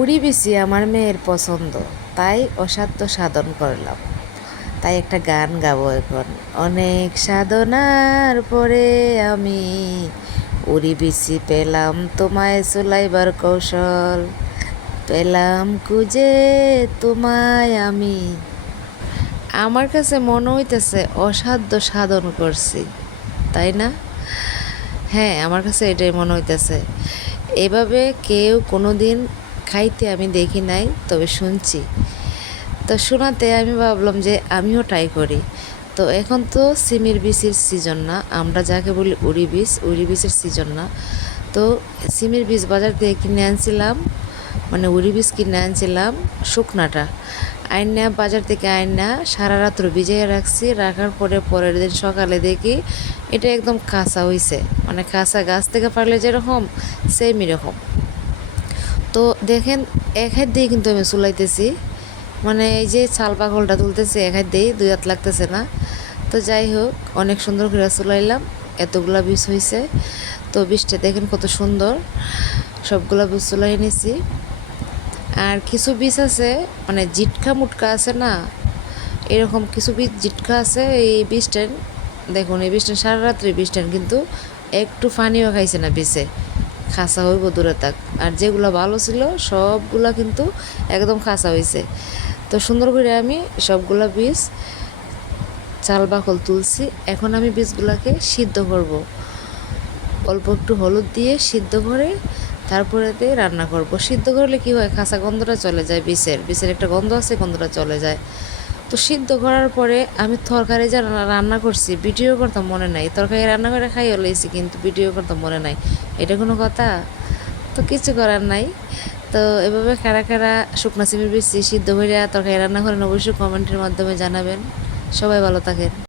উড়ি বেশি আমার মেয়ের পছন্দ, তাই অসাধ্য সাধন করলাম। তাই একটা গান গাবো এখন। অনেক সাধনার পরে আমি উড়ি বিচি পেলাম, তোমায় চুলাইবার কৌশল পেলাম খুঁজে তোমায় আমি। আমার কাছে মনে হইতেছে অসাধ্য সাধন করছি, তাই না? হ্যাঁ, আমার কাছে এটাই মনে হইতেছে। এভাবে কেউ কোনো দিন খাইতে আমি দেখি নাই, তবে শুনছি। তো শোনাতে আমি ভাবলাম যে আমিও ট্রাই করি। তো এখন তো সিমের বীজের সিজন না, আমরা যাকে বলি উড়ি বীজের সিজন না। তো সিমের বীজ বাজার থেকে কিনে আনছিলাম, মানে উড়ি বীজ কিনে আনছিলাম শুকনাটা। আইনা বাজার থেকে আইনা সারা রাত্র ভিজিয়ে রাখছি, রাখার পরে পরের দিন সকালে দেখি এটা একদম কাঁচা হইছে, মানে কাঁচা গাছ থেকে পারলে যেরকম সেম এরকম। তো দেখেন, এক হাত দিয়ে কিন্তু আমি চুলাইতেছি, মানে এই যে ছাল পাকলটা তুলতেছে এক হাত দিয়ে, দুই হাত লাগতেছে না। তো যাই হোক, অনেক সুন্দর করে চুলাইলাম, এতগুলা বীজ হয়েছে। তো বীজটা দেখেন কত সুন্দর, সবগুলা বীজ চুলাই নিছি। আর কিছু বীজ আছে মানে জিটকা মুটকা আছে না, এরকম কিছু বীজ জিটকা আছে। এই বীজটা দেখুন, এই বীজটা সারা রাত্রি বীজটা কিন্তু একটু পানিও খাইছে না বীজে, খাসা হইব দূরে থাক। আর যেগুলো ভালো ছিল সবগুলা কিন্তু একদম খাসা হয়েছে। তো সুন্দর করে আমি সবগুলা বীজ চাল বাকল তুলছি। এখন আমি বীজগুলোকে সিদ্ধ করব, অল্প একটু হলুদ দিয়ে সিদ্ধ করে তারপরে দিয়ে রান্না করব। সিদ্ধ করলে কি হয়, কাঁচা গন্ধটা চলে যায়, বিষের একটা গন্ধ আছে, গন্ধটা চলে যায়। তো সিদ্ধ করার পরে আমি তরকারি যা রান্না করছি ভিডিও করতাম মনে নাই, তরকারি রান্না করে খাইও লইছি কিন্তু ভিডিও করতাম মনে নাই। এটা কোনো কথা? তো কিছু করার নাই। তো এভাবে কারা কারা শুকনা সিমের বীজ সিদ্ধ করে তরকারি রান্না করেন অবশ্যই কমেন্টের মাধ্যমে জানাবেন। সবাই ভালো থাকেন।